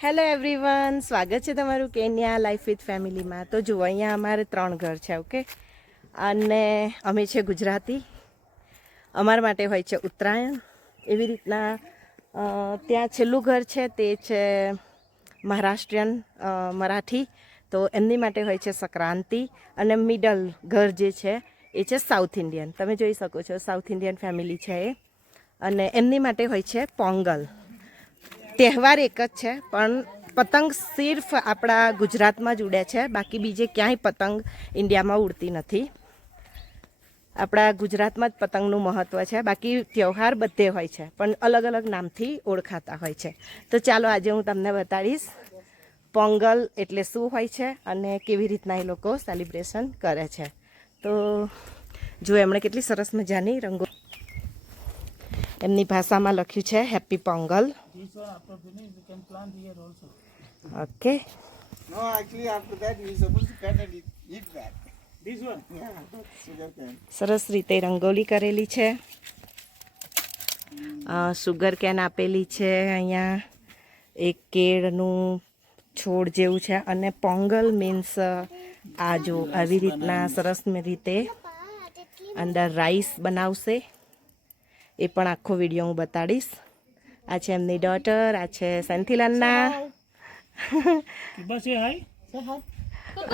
Hello everyone, સ્વાગત છે તમારું કેન્યા લાઈફ વિથ ફેમિલીમાં. તો જુઓ, અહીંયા અમારે 3 ઘર છે, ઓકે. અને અમે છે ગુજરાતી. અમારા માટે હોય છે ઉત્તરાયણ. એવી રીતના ત્યાં છેલ્લું ઘર છે તે છે મહારાષ્ટ્રીયન મરાઠી, તો એમની માટે હોય છે સંક્રાંતિ. અને મિડલ ઘર જે છે એ છે સાઉથ ઇન્ડિયન. તમે જોઈ શકો છો સાઉથ ઇન્ડિયન ફેમિલી છે એ. અને એમની માટે હોય છે પોંગલ. તહેવાર એક જ છે, પણ પતંગ સિર્ફ આપણા ગુજરાતમાં જ ઉડે છે, બાકી બીજે ક્યાંય પતંગ ઇન્ડિયામાં ઉડતી નથી. આપણા ગુજરાતમાં જ પતંગનું મહત્ત્વ છે, બાકી તહેવાર બધે હોય છે પણ અલગ અલગ નામથી ઓળખાતા હોય છે. તો ચાલો આજે હું તમને બતાડીશ પોંગલ એટલે શું હોય છે અને કેવી રીતના એ લોકો સેલિબ્રેશન કરે છે. તો જો એમણે કેટલી સરસ મજાની રંગો એમની ભાષામાં લખ્યું છે happy Pongal. Okay. No, actually after that we supposed to cut and eat that. This one? Yeah, sugar cane. સરસ રીતે રંગોલી કરેલી છે. સુગર કેન આપેલી છે. અહીંયા એક કેળનું છોડ જેવું છે. અને પોંગલ મીન્સ આ જો આવી રીતના સરસ રીતે અંદર રાઈસ બનાવશે. એ પણ આખો વિડીયો હું બતાડીશ. આ છે એમની ડોટર, આ છે સેન્થિલાના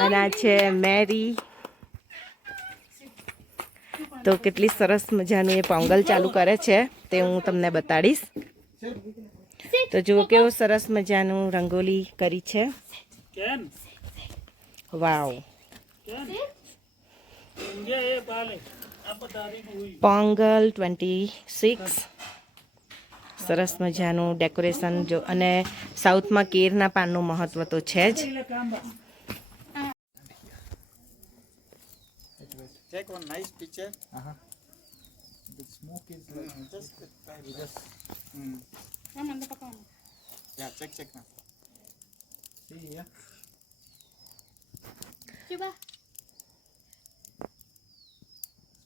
અને આ છે મેરી. તો કેટલી સરસ મજાનું એ પોંગલ ચાલુ કરે છે તે હું તમને બતાડીશ. તો જુઓ કેવું સરસ મજાનું રંગોલી કરી છે. વાવ. પોંગલ 26. સરસ મજાનું ડેકોરેશન જો. અને સાઉથમાં કેરના પાનનું મહત્વ તો છે જ. Take one nice picture. The smoke is just yeah, check now. See here.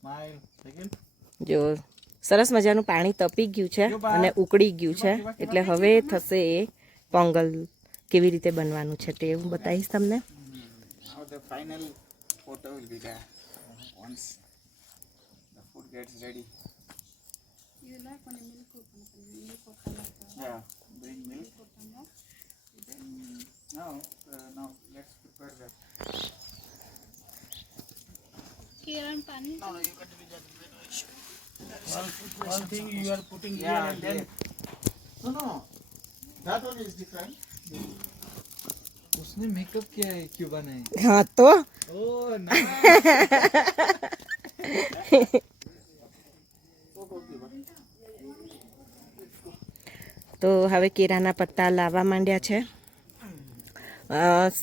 Smile. Second. જો સરસ મજાનું પાણી તપી ગયું છે અને ઉકળી ગયું છે, એટલે હવે થશે એ પોંગલ કેવી રીતે બનવાનું છે તે હું બતાવીશ તમને. Now the final photo will be there once the food gets ready. Yeah, bring milk. Then now let's prepare that. No, you got to be that. One thing you are putting here and then. No, that one is different. उसने makeup किया है Cuba ने. હા તો ओह તો હવે કેળાના પત્તા લાવવા માંડ્યા છે.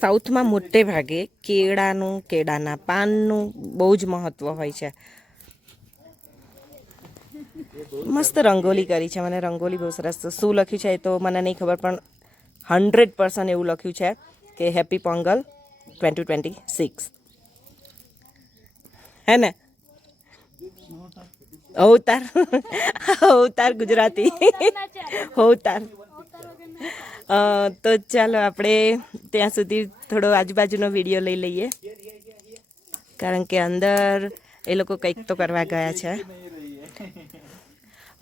સાઉથમાં મોટે ભાગે કેળાના પાનનું બહુ જ મહત્ત્વ હોય છે. મસ્ત રંગોલી કરી છે. મને રંગોલી બહુ સરસ. શું લખ્યું છે એ તો મને નહીં ખબર, પણ 100% એવું લખ્યું છે કે હેપી પોંગલ 2026. હે ને? અવતાર ગુજરાતી અવતાર. તો ચાલો આપણે ત્યાં સુધી થોડો આજુબાજુનો વિડીયો લઈ લઈએ, કારણ કે અંદર એ લોકો કંઈક તો કરવા ગયા છે.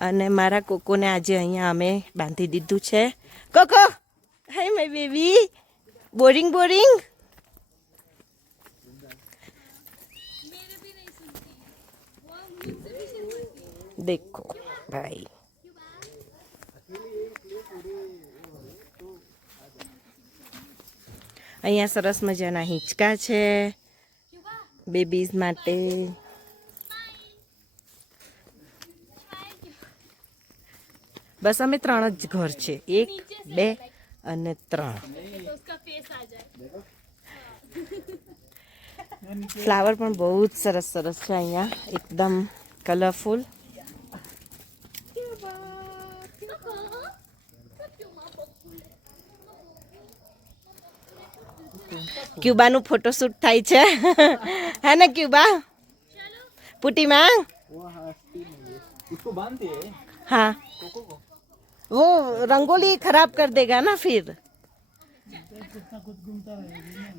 અને મારા કોકોને આજે અહીંયા અમે બાંધી દીધું છે. Coco, hi my baby. Boring દેખો ભાઈ. અહીંયા સરસ મજાના હિંચકા છે બેબીઝ માટે. બસ અમે 3 જ ઘર છે, 1, 2 અને 3. ફ્લાવર પણ બહુ જ સરસ છે અહીંયા, એકદમ કલરફુલ. ક્યુબાનું ફોટોશૂટ થાય છે. હે ને ક્યુબા? પુટીમાં इसको बांधती है. हाँ, वो रंगोली खराब कर देगा ना फिर.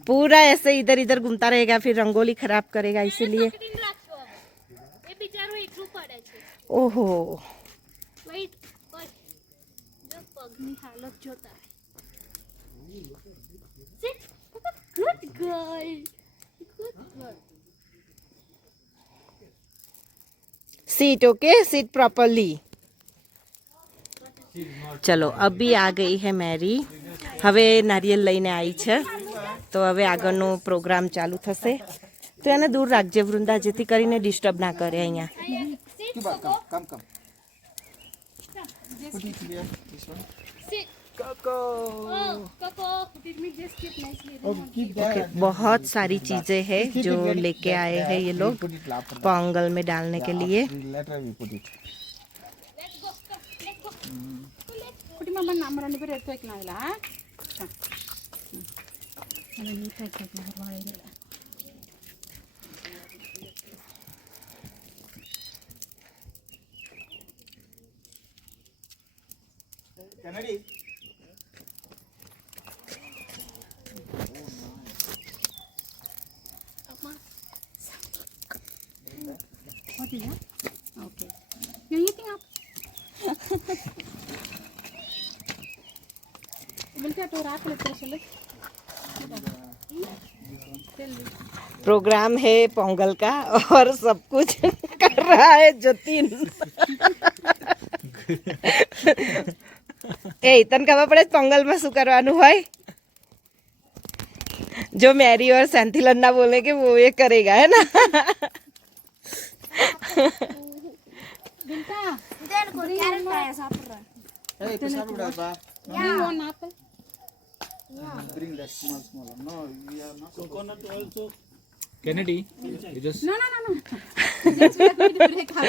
पूरा ऐसे इधर इधर घूमता रहेगा, फिर रंगोली खराब करेगा, इसीलिए। એ બિચારો એકલું પડે છે. ओहो, વેઇટ ઓય જો પગની હાલત જોતા sit good girl good girl. Sit okay, sit properly. चलो अभी आ गई है मैरी, હવે નારિયેલ લઈને આવી છે, તો હવે આગળનો પ્રોગ્રામ ચાલુ થશે. તો એને દૂર રાખજે વૃંદા, જેથી કરીને ડિસ્ટર્બ ના કરે અહીંયા. Cuba, come. Put it here, this one. Sit Coco. Oh Coco did me just keep nicely. Okay, keep there. बहुत सारी चीजें हैं जो लेके आए हैं ये लोग Put it later. पोंगल में डालने के लिए. Later we put it. Let's go. Let's go. ಕುಟಿ ಮಾಮ ನಮ್ಮ ರಂಡಿ ಬೇರೆ ಎತ್ತು ಹಾಕಿಲ್ಲ Kennedy. Okay you eating up मिलता तो रात में चले प्रोग्राम है पोंगल का और सब कुछ कर रहा है जतिन. ए तन खबर पड़े पोंगल में शू करवानुं होय? जो मैरी और सेंथिलन ना बोलेंगे वो ये करेगा, है ना. मिलता Then go carrot kaya சாப்பிடுறேன். Hey, pisalu dah, ba. you want apple Bring that small. No, we are not. Coconut also. Kennedy, you just no just wait for me to break up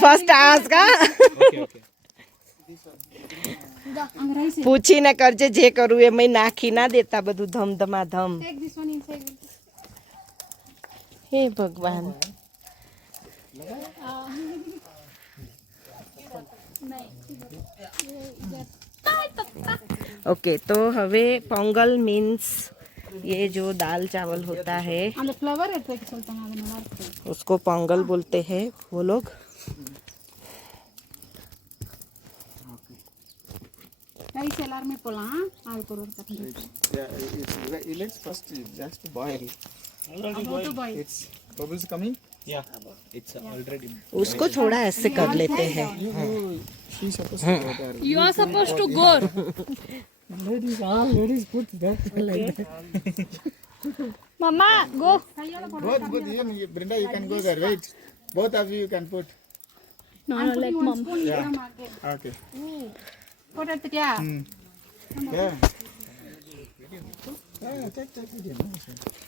first ask okay. ang rice પૂછીને કરજે, જે કરવું એ મેં નાખી ના દેતા બધું ધમધમાધમ. take this one inside હે ભગવાન. ओके तो हवे पोंगल मीन्स ये जो दाल चावल होता है and the flower ಎತ್ತು ಹಾಕಿ ಸ್ವಲ್ಪ ಅದನ್ನ ಮಾಡ್ತೀನಿ उसको पोंगल बोलते हैं वो लोग. rice எல்லாரும் போலாம் அதுக்கு ஒரு பக்கம் Yeah, let's first just boil. about to boil It's bubbles coming. Yeah, it's already. उसको थोड़ा ऐसे कर लेते हैं. She's supposed to go there. You are supposed to go. Ladies put that like that. Mama, go. Both, Brenda, you can go there. Wait, both of you can put. No, let mom. Yeah. Okay. Photo ಎತ್ತಿದ್ಯಾ Yeah. Yeah, take video.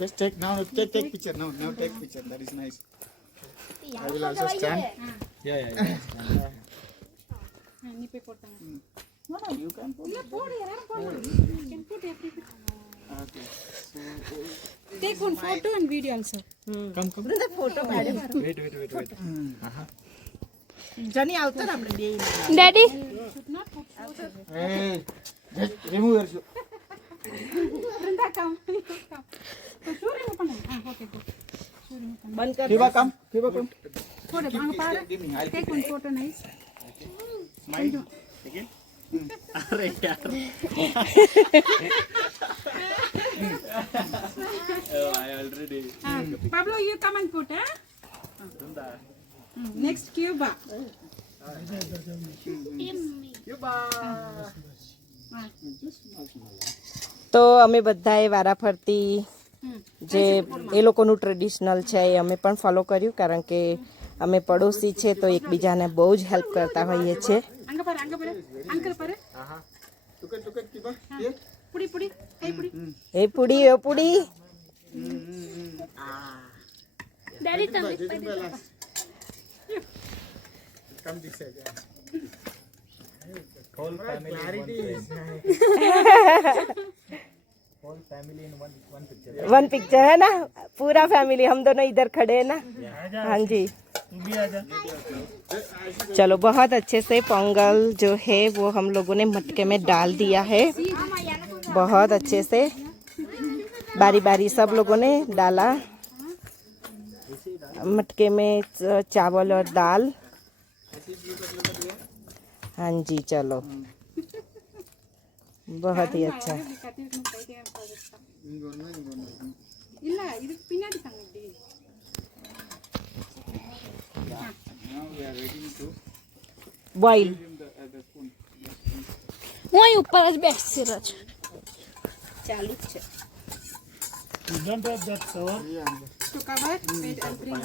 Just take now. Take picture now. Now take picture. That is nice. I will also stand. Yeah. ನೀ pay ಕೊಡ್ತಾನೆ No, you can put. ಇಲ್ಲ ಪೋಡಿ ಯಾರು ಪೋಡಿ can put everything Okay. take one photo and video also Come. Photo Wait. जनी આવતો ને આપણે બે. Daddy. should not put photo Hey, just remove your shoe. Brinda come तो सूर्य में पड़ना हां ओके go બંધ કર. Kiba, come. photo ang para Give me. I'll take one photo nice smile. Again. अरे यार. I already. Pablo you come and put next Cuba તો અમે બધાએ વારાફરતી જે એ લોકોનું ટ્રેડિશનલ છે એ અમે પણ ફોલો કર્યું, કારણ કે અમે પડોશી છે તો એકબીજાને બહુ જ હેલ્પ કરતા હોઈએ છીએ. anga pare uncle pare Tukat, Kiba. Here. pudi hey pudi એ પૂડી એ પૂડી. Daddy, This is my last. Come this side. Whole family Clarity in is whole family in one picture. One picture है ना, पूरा फैमिली हम दोनों इधर खड़े हैं ना. हाँ जी. चलो बहुत अच्छे से पोंगल जो है वो हम लोगों ने मटके में डाल दिया है. बहुत अच्छे से बारी बारी सब लोगों ने डाला। मटके में चावल और दाल। हाँ जी चलो, बहुत ही अच्छा। இல்ல இது பின்னாடி தங்கடி Now we are ready to boil the spoon. હું અહીં ઉપર જ બેસી રહ્યો છું. ચાલુ જ છે. to cover wait and bring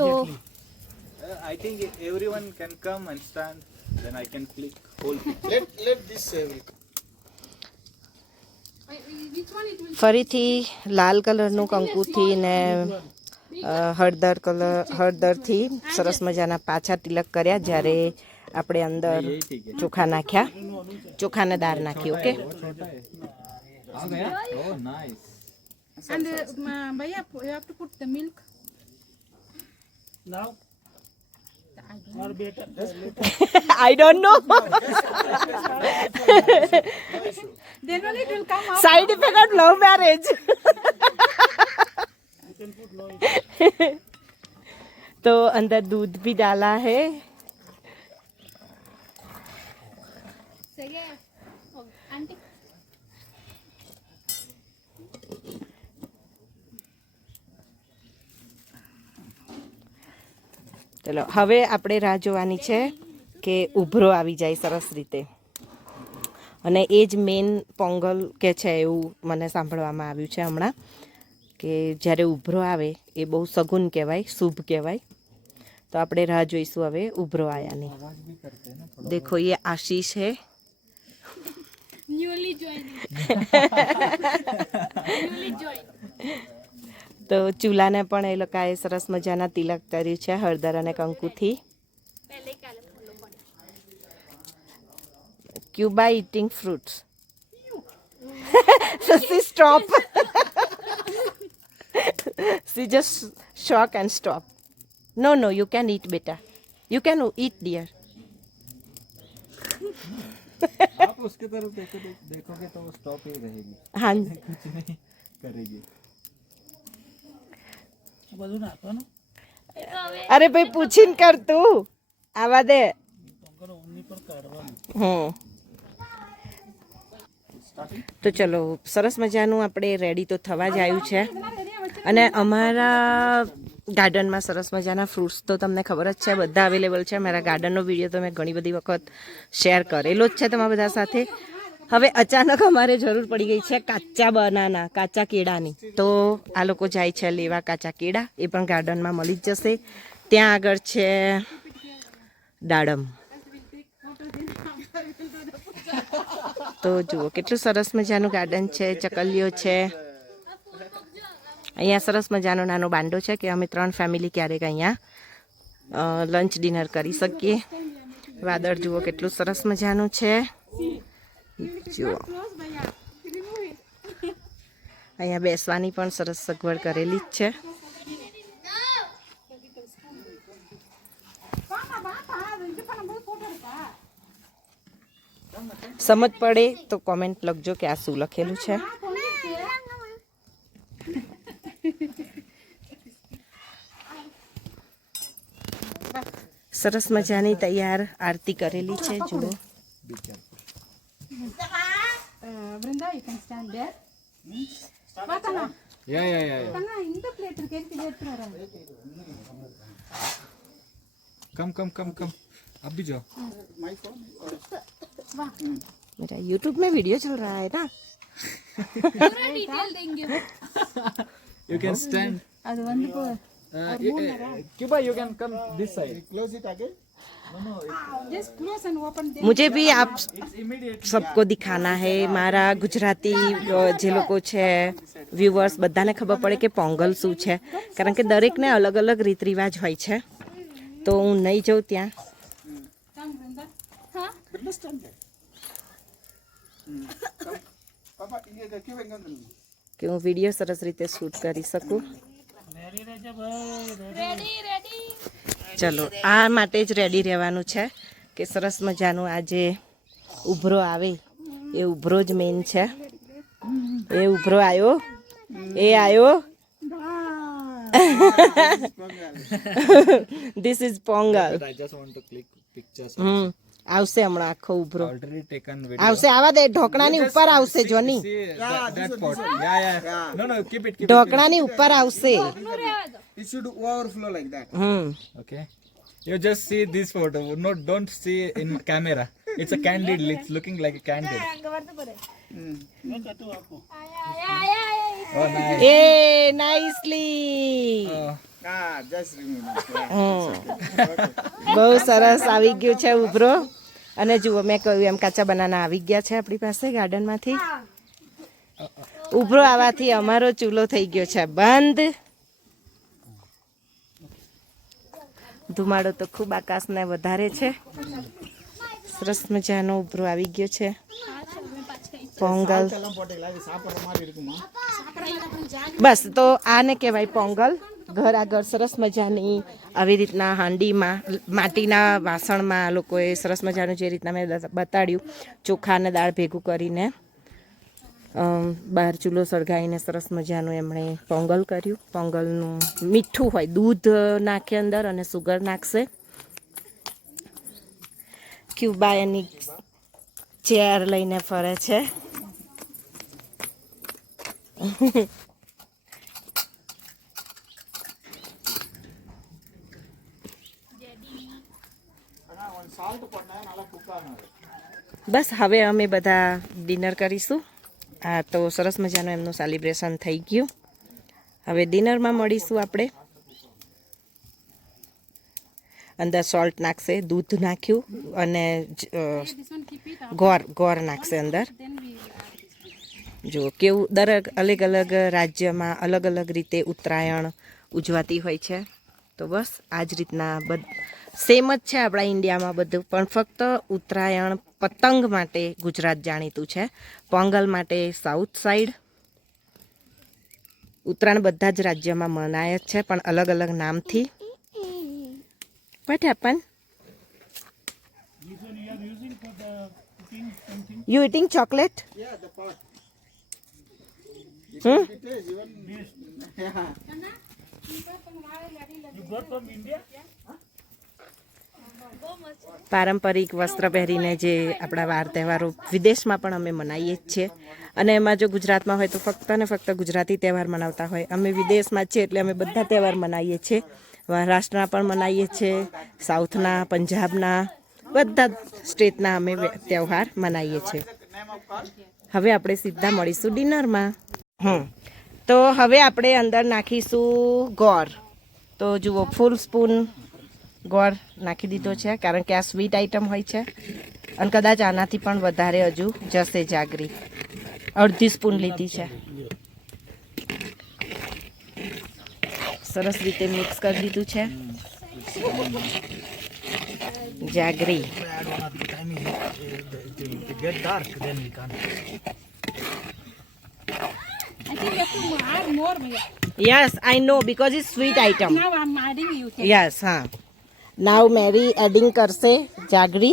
તો I think everyone can come and stand. Then I can click whole picture. Let this will which one it will ફરીથી લાલ કલરનું કંકુથી ને હળદરથી સરસ મજાના પાછા તિલક કર્યા. જ્યારે આપણે અંદર ચોખા નાખ્યા, ચોખાને દાળ નાખી. ઓકે, आ गया? Oh, nice. and bhaiya you have to put the milk Now. Or better. I don't know. then only it will come out. Side effect of love marriage. तो अंदर दूध भी डाला है. સહી હે આંટી. ચલો હવે આપણે રાહ જોવાની છે કે ઉભરો આવી જાય સરસ રીતે. અને એ જ મેઇન પોંગલ કે છે એવું મને સાંભળવામાં આવ્યું છે હમણાં, કે જ્યારે ઉભરો આવે એ બહુ સગુન કહેવાય, શુભ કહેવાય. તો આપણે રાહ જોઈશું હવે ઉભરો આવ્યાની. દેખો ये आशीष है. Newly joining. Newly join. તો ચૂલાને પણ એ લોકોએ સરસ મજાના તિલક કર્યું છે હળદર અને કંકુથી. પહેલે કાલે ફૂલો પણ. Cuba eating fruits. She stop. She just shock and stop. No, you can eat, beta. You can eat, dear. आप उसके तरफ देखोगे तो वो स्टॉप ही रहेगी, हाँ कुछ नहीं करेगी. अरे भाई पूछीन कर तू आवा दे. તો ચલો સરસ મજાનું આપણે રેડી તો થવા જ આવ્યું છે. અને અમારા ગાર્ડનમાં સરસ મજાના ફ્રૂટ્સ તો તમને ખબર જ છે બધા અવેલેબલ છે. મારા ગાર્ડનનો વિડીયો તો મેં ઘણી બધી વખત શેર કરેલો જ છે તમારા બધા સાથે. હવે અચાનક અમારે જરૂર પડી ગઈ છે કાચા બનાના, કાચા કેળાની. તો આ લોકો જાય છે લેવા કાચા કેળા. એ પણ ગાર્ડનમાં મળી જ જશે. ત્યાં આગળ છે દાડમ. તો જુઓ કેટલું સરસ મજાનું ગાર્ડન છે, ચકલીઓ છે. અહીંયા સરસ મજાનો નાનો બાંડો છે કે અમે 3 ફેમિલી ક્યારેક અહીંયા લંચ ડિનર કરી શકીએ. વાદળ જુઓ કેટલું સરસ મજાનું છે. જુઓ અહીંયા બેસવાની પણ સરસ સગવડ કરેલી જ છે. સમજ પડે તો કોમેન્ટ લખજો કે આ શું લખેલું છે. સરસ મજાની તૈયાર આરતી કરેલી છે. જુઓ Vrinda, you can stand there. Vatana, Yeah. Tana, in the plate, you can see it. Come. अब भी जाओ. my phone. मेरा यूट्यूब में वीडियो चल रहा है ना. પૂરા ડિટેલ દેંગે. You can stand. ಅದು ಒಂದು Cuba, you can come this side. Close it again. just close and open there. मुझे भी आप It's immediate. सबको दिखाना है. મારા ગુજરાતી જે લોકો છે વ્યુઅર્સ બધાને ખબર પડે કે પોંગલ શું છે, કારણ કે દરેકને અલગ અલગ રીત રિવાજ હોય છે. તો હું નહીં જાઉં ત્યાં. Come, Vrinda. But stand there. Come. Papa, here the queue and go. કે હું વિડીયો સરસ રીતે શૂટ કરી શકું. રેડી. ચલો આ માટે જ રેડી રહેવાનું છે કે સરસ મજાનું આજે ઉભરો આવે એ ઉભરો જ મેન છે. એ ઉભરો આવ્યો, એ આવ્યો. This is Pongal. But I just want to click pictures. આવશે હમણાં આખો ઉભરો Already taken video. આવશે. આવા દે, ઢોકણાની ઉપર આવશે જોની, See that pot. Yeah. No, keep it. ઢોકણાની ઉપર આવશે. It should overflow like that. Okay. You just see this photo. No, don't see in camera. It's a candle. It's looking like a candle. Oh, nice. A nicely. Just remove it. બહુ સરસ આવી ગયું છે ઉભરો. અને જુઓ, મેં કહ્યું એમ કાચા બનાના આવી ગયા છે આપણી પાસે ગાર્ડનમાંથી. ઉભરો આવવાથી અમારો ચૂલો થઈ ગયો છે બંધ. ધુમાડો તો ખૂબ આકાશને વધારે છે. સરસ મજાનો ઉભરો આવી ગયો છે. પોંગલ. બસ તો આને કહેવાય પોંગલ. ઘર આગળ સરસ મજાની આવી રીતના હાંડીમાં, માટીના વાસણમાં આ લોકોએ સરસ મજાનું, જે રીતના મેં બતાડ્યું, ચોખા અને દાળ ભેગું કરીને બહાર ચૂલો સળગાવીને સરસ મજાનું એમણે પોંગલ કર્યું. પોંગલનું મીઠું હોય, દૂધ નાખે અંદર અને સુગર નાખશે. ક્યુબા એની ચેર લઈને ફરે છે. બસ હવે અમે બધા ડિનર કરીશું. હા, તો સરસ મજાનું એમનું સેલિબ્રેશન થઈ ગયું. હવે ડિનરમાં મળીશું આપણે. અંદર સોલ્ટ નાખશે, દૂધ નાખ્યું અને ગોર નાખશે અંદર. જો કેવું દરેક અલગ અલગ રાજ્યમાં અલગ અલગ રીતે ઉત્તરાયણ ઉજવાતી હોય છે. તો બસ આ જ રીતના સેમ જ છે આપણા ઇન્ડિયામાં બધું, પણ ફક્ત ઉત્તરાયણ પતંગ માટે ગુજરાત જાણીતું છે, પોંગલ માટે સાઉથ સાઈડ. ઉત્તરાયણ બધા જ રાજ્યમાં મનાય જ છે, પણ અલગ અલગ નામથી. What happened? You eating chocolate? Yeah, the pot. Hmm? It is even. Yeah. પારંપરિક વસ્ત્ર પહેરીને જે આપણા વાર તહેવારો વિદેશમાં પણ અમે મનાવીએ જ છીએ. અને એમાં જો ગુજરાતમાં હોય તો ફક્ત ને ફક્ત ગુજરાતી તહેવાર મનાવતા હોય. અમે વિદેશમાં છીએ એટલે અમે બધા તહેવાર મનાવીએ છીએ. મહારાષ્ટ્રના પણ મનાવીએ છીએ, સાઉથના, પંજાબના, બધા સ્ટેટના અમે તહેવાર મનાવીએ છીએ. હવે આપણે સીધા મળીશું ડિનરમાં. તો હવે આપણે અંદર નાખીશું ગોળ. તો જુઓ, ફૂલ સ્પૂન ગોળ નાખી દીધો છે, કારણ કે આ સ્વીટ આઈટમ હોય છે. અને કદાચ આનાથી પણ વધારે હજુ જશે જાગરી. અડધી સ્પૂન લીધી છે. સરસ રીતે મિક્સ કરી દીધું છે જાગરી. Yes, I know, because it's sweet item. Now I'm adding you. Yes, हाँ. Now मैरी एडिंग करसे जागरी,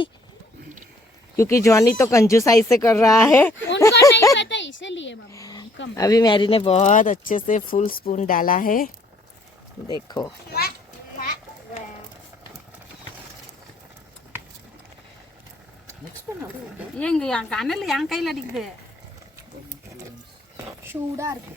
क्योंकि जॉनी तो कंजूसाई से कर रहा है. उनको नहीं पता इसलिए मम्मी कम. अभी मैरी ने बहुत अच्छे से फुल स्पून डाला है. देखो, எங்க என் கண்ணில் என் கையில் அடிக்குது. சூடா இருக்கு.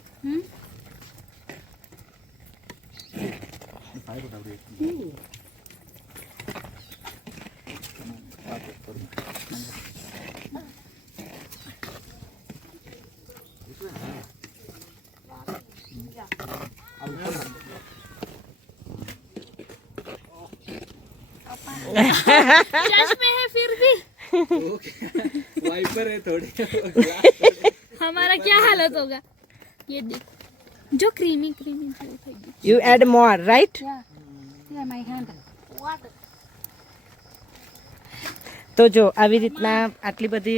टच में है फिर भी. वाइपर है थोड़ी. हमारा क्या हालत होगा ये देख, जो क्रीमी क्रीमी થઈ ગયું. you add more, right? Yeah, my hand. તો જો આવી રીતના આટલી બધી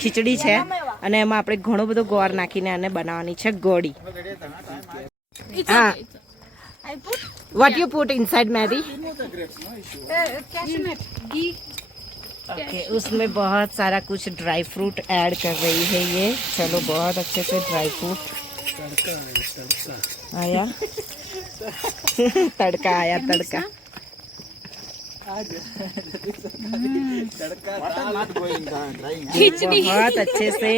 ખીચડી છે અને એમાં આપણે ઘણો બધો ગોળ નાખીને આને બનાવવાની છે ગોળી. હા, I put what you put inside, Mary? cashew nut, ghee. Okay उसमें बहुत सारा कुछ ड्राई फ्रूट ऐड कर रही है ये। चलो बहुत अच्छे से ड्राई फ्रूट आया तड़का आया तड़का। Water not going drying. बहुत अच्छे से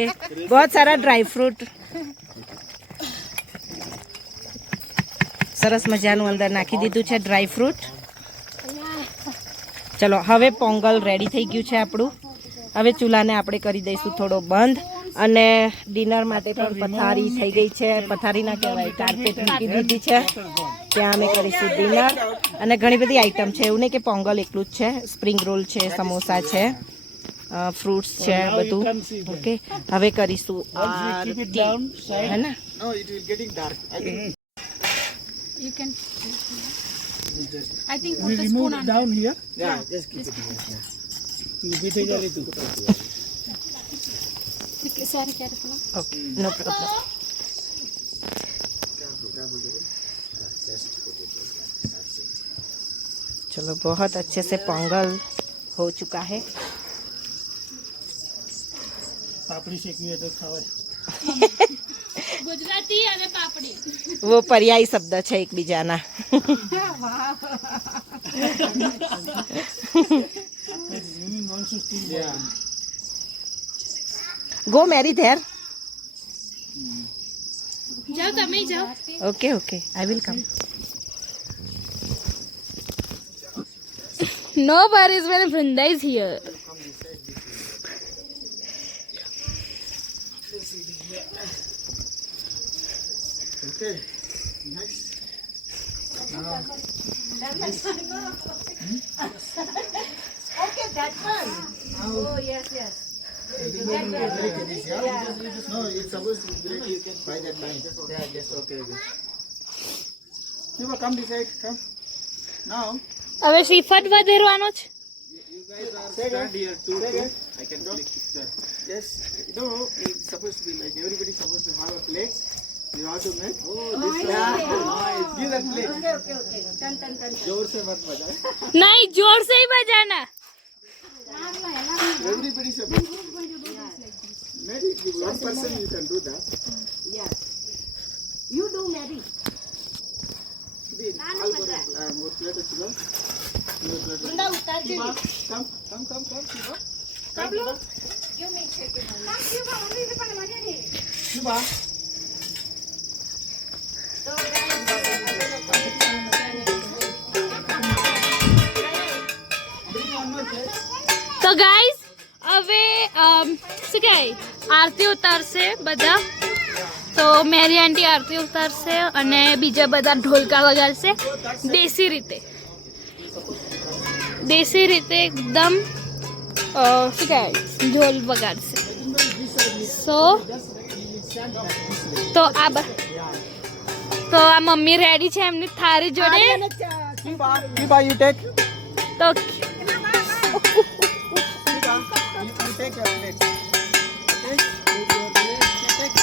बहुत सारा ड्राई फ्रूટ સરસ મજાનું અંદર નાખી દીધું છે ડ્રાય ફ્રૂટ। ચલો હવે પોંગલ રેડી થઈ ગયું છે આપણું। હવે ચૂલાને આપણે કરી દઈશું થોડો બંધ અને ડિનર માટે પણ પથારી થઈ ગઈ છે। પથારી ના કહેવાય, કાર્પેટ મૂકી દીધી છે, ત્યાં અમે કરીશું ડિનર। અને ઘણી બધી આઈટમ છે, એવું નહીં કે પોંગલ એકલું જ છે, સ્પ્રિંગ રોલ છે, સમોસા છે, ફ્રૂટ્સ છે બધું। ઓકે હવે કરીશું આરતી, હે ને? No, it will getting dark. I think You can. I think put the spoon on. down here. yeah, just keep it here. Sorry, careful. Okay no problem. चलो बहुत अच्छे से पोंगल हो चुका है। પાપડી શેકવી હોય તો ખાવાય। ગુજરાતી અને પાપડી वो पर्यायी शब्द है एक बीजाना। गो मैरी देयर। જાઓ તમે જાઓ। Okay okay I will come. No worries when Vrinda is here. Okay. Next. Okay, that one. Oh yes yes. No, it's supposed to break. You can buy that line. Yeah, just okay. Shiva, come this side. Come. Now. હવે શ્રીફળ વધેરવાનો છે। You guys are stand here too. I can click picture. Yes. No, it's supposed to be like everybody's supposed to have a plate. You have to make. Oh, this one. Nice. Give that plate. Okay okay okay. Done done done. जोर से मत बजाओ. નહીં જોર से ही बजाना। Everybody supposed to. Maybe one person you can do that. Yeah. You do Mary. All more plate Shiva. Vrinda उतार दे। Come. Shiva. Pablo, you make it. Shiva. તો ગાઈઝ હવે શું કહેવાય આરતી ઉતારશે બધા। તો મેરી આંટી આરતી ઉતારશે અને બીજા બધા ઢોલકા વગાડશે દેશી રીતે એકદમ શું કહેવાય ઢોલ વગાડશે। તો આ મમ્મી રેડી છે એમની થાળી જોડે। Shiva, you take. તો You take your plate. Okay? Take.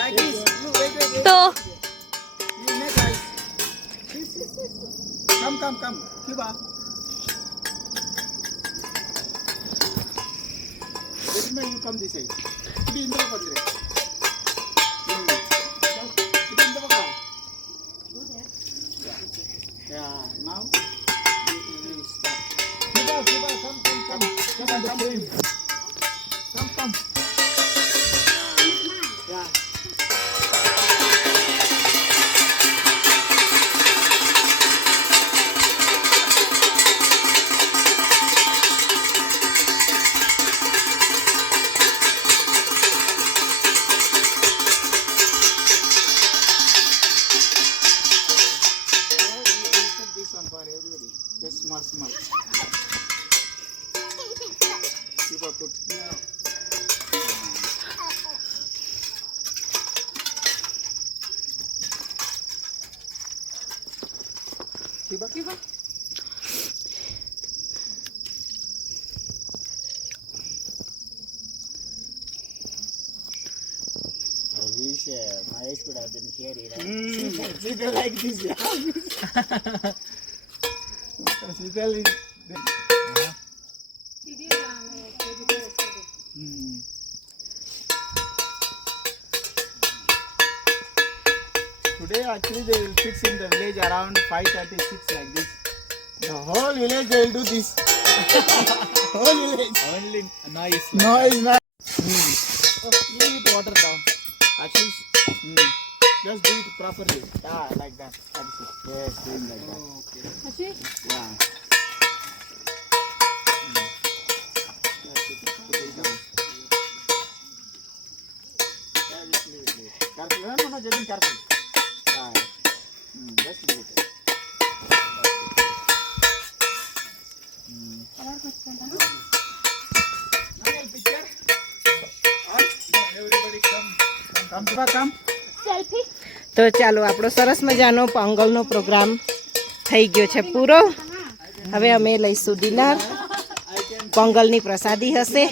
Like this. No, wait. તો You make like. Come. Shiva. Wait, you come this side. Be in the back. Yeah, now you start. Shiva, come. Come. Yeah. This one for everybody. Just small. Shiva put. Shiva. I wish Mahesh could have been here. Shiva like this, yeah. Shiva is. Today actually they will fix in the village around 5:36 like this. The whole village they will do this. Whole village. Only nice. No, it's not. Oh, leave it water down. Actually, just do it properly. Yeah, like that. That is it. Yes, doing like that. Okay. Así. Yeah. That's it. Put it down. Yeah, just leave it. Careful. No, just be careful. Yeah. Just leave it. Everybody come. Come, Shiva, come. Selfie. તો ચાલો આપણો સરસ મજાનો પોંગલનો programme થઈ ગયો છે પૂરો. હવે અમે લઈશું ડિનર. પોંગલની પ્રસાદી હશે.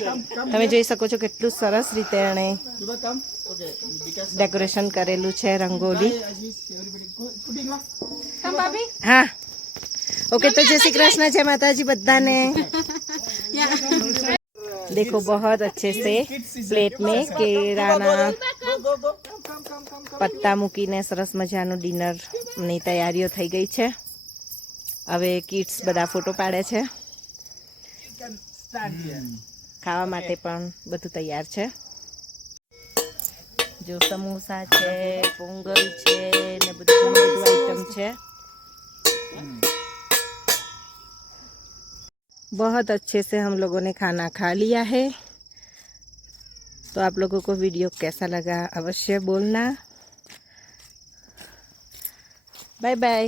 તમે જોઈ શકો છો કેટલું સરસ રીતે એણે Shiva, come. Okay. Because decoration કરેલું છે rangoli. Ashish, everybody go. Putting up. Come, Bobby. હા ઓકે તો જય શ્રી કૃષ્ણ, જય માતાજી બધાને. देखो बहुत अच्छे से प्लेट में केराना પત્તા મૂકીને સરસ મજાનું ડિનરની તૈયારીઓ થઈ ગઈ છે. હવે કિડ્સ બધા ફોટો પાડે છે. ખાવા માટે પણ બધું તૈયાર છે. જો સમોસા છે, પોંગલ છે ને બધું આઈટમ છે. बहुत अच्छे से हम लोगों ने खाना खा लिया है. तो आप लोगों को वीडियो कैसा लगा अवश्य बोलना. Bye bye.